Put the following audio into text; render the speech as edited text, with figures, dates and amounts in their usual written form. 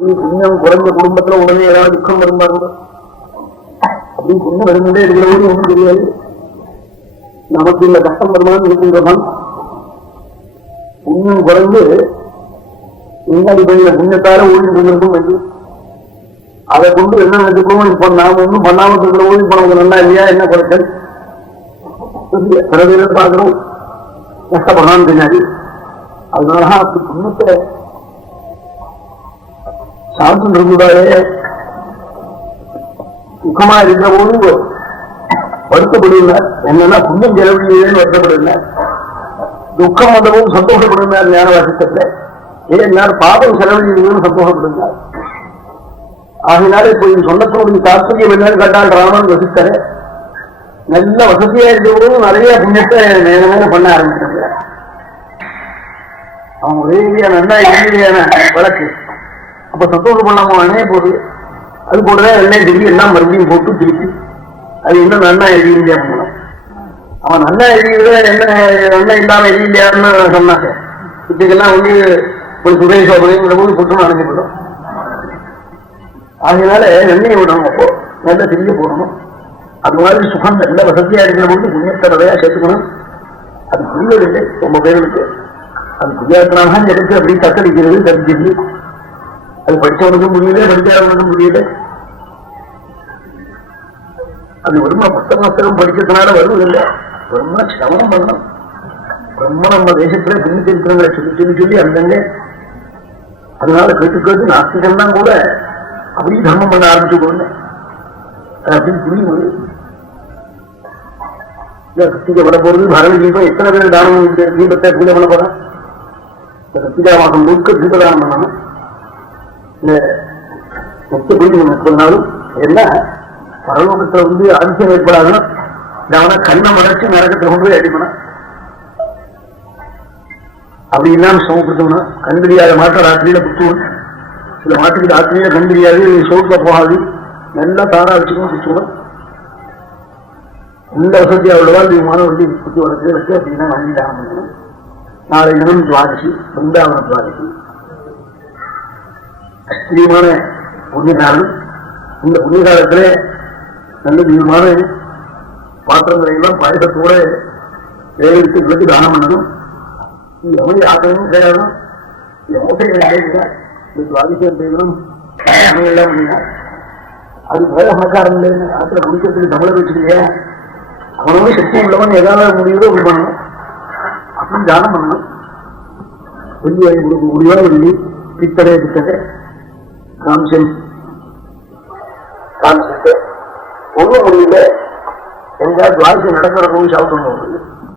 புண்ணியம் குறைஞ்ச குடும்பத்துல உடனே ஏதாவது துக்கம் வரும்பாருங்க. அப்படி புண்ணியம் வரும்போதே இருக்கிறவங்க ஒன்றும் தெரியாது. நமக்கு இந்த கஷ்டம் வருமானு இருக்கின்றவன் புண்ணியம் குறைந்து முன்னாடி போய் புண்ணியத்தால ஊழியம் இருக்கும் என்று அதை கொண்டு என்ன நினைச்சுக்கணும். இப்ப நாம ஒன்றும் பண்ணாம இருக்கிற ஊழி போனவங்க நல்லா இல்லையா, என்ன குறைச்சல் பிறகு பார்க்கிறோம் கஷ்டப்படான்னு தெரியாது. அதனால அப்படி புண்ணியத்தை சாந்தம் இருந்தாலே சுகமா இருக்கிற போது வருத்தப்படுகிறார். என்னன்னா புண்ணியம் செலவில்லையேன்னு வருத்தப்படுகிறார். துக்கம் வந்தவும் சந்தோஷப்படுகிறார். ஞான வாசித்தத்துல ஏன் பாபம் செலவில்லைன்னு சந்தோஷப்படுகிறார். ஆகினால இப்ப இது சொன்னதனுடைய தாற்பயம் என்னன்னு கேட்டால் ராமன் வசித்தர நல்ல வசதியா இருக்கிற போது நிறைய புண்ணியத்தை நேர பண்ண ஆரம்பிச்சாங்க. அவங்க ஒரே நன்னா இல்லையான வழக்கு அப்ப சந்தோஷம் பண்ணாம அணைய போகுது. அது போட்டுதான் எண்ணெய் திருப்பி எல்லாம் மறுபடியும் போட்டு திருப்பி அது இன்னும் நன்னா எழுதியா போகணும். அவன் நல்லா எழுதியத என்ன நன்னா இல்லாம எழுதியான்னு சொன்னாங்க. இதுக்கெல்லாம் ஒரு சுதேச சோதனைங்கிற போது புற்றுன்னு அணைஞ்சிவிடும். அதனால எண்ணெயை விடணும். அப்போ நல்ல திரும்பி போடணும். அது மாதிரி சுகம் நல்ல வசதியா இருக்கிற போது புண்ணியத்தை நிறையா சேர்த்துக்கணும். அது புரியவில்லை ரொம்ப பேருக்கு. அது புரியாதனால்தான் எனக்கு அப்படி தத்தளிக்கிறது தெரிஞ்சது. அது படித்தவனுக்கும் புரியல, படிக்காதவனுக்கும் புரியல. அது வருமா புத்தகம் படிக்கிறதுனால வருவதில்லை. ரொம்ப சிரமம் பண்ணணும். ரொம்ப நம்ம தேசத்துல பின்னித்திருக்கிறவங்களை சொல்லி சொல்லி அந்தங்க அதனால கேட்டு நாஸ்திகம் தான் கூட அப்படி தர்மம் பண்ண ஆரம்பிச்சு கொண்டு அப்படின்னு புரியும். கத்திரிக்கை பண்ண போறது பரவ தீபம் எத்தனை பேர் தானம் தீபத்தை பூஜை பண்ண போறேன். கத்திரிக்கா மாசம் முழுக்க தீபதானம் பண்ணணும். இந்த 30 நாளும் என்ன பரலோகத்துல அதிசயம் ஏற்படாதுன்னா கவன கண்ணை மறைச்சு நரகத்துல கொண்டு போய் அடிப்பணும். அப்படி இல்லாம சமப்படுத்தணும். கண் தெரியாத மாட்டை ராத்திரியில புத்துவணும். சில மாட்டுக்கு ராத்திரியில கண் தெரியாது, சோறுக்க போகாது. நல்லா தாரா வச்சுக்கணும், சுத்தணும். இந்த வசதியா உள்ளவா தீவிரமான வண்டி புத்தி வளர்த்து வச்சு அப்படின்னா வாங்கி தானம் பண்ணணும். நாளை தினம் துவாதசி, பிருந்தாவன துவாதசி அஸ்திரியமான புண்ணியகாலம். இந்த புண்ணிய காலத்துல நல்ல தீவிரமான பாத்திரங்களை எல்லாம் பாயசத்தோட வேலைக்கு தானம் பண்ணணும். எவ்வளவு ஆக்கணும் செய்யணும். துவாதிசம் செய்யணும். எல்லாம் பண்ணினார். அது வேற பணக்காரன் ஆத்துல குடிக்கிறதுக்கு தமிழர் வச்சுக்கலையா, அவனோட சக்தி உள்ளவன் ஏதாவது முடியுதோ அப்படி பண்ணணும். அப்படி தானம் பண்ணணும். வெள்ளி வாங்கி கொடுக்க முடியா, வெள்ளி பித்தடை காமிச்சம் காமிச்சிட்டு ஒண்ணும் முடியல. எங்கேயாவது துவாதிசம் நடக்கிற போய் சாப்பிடணும்.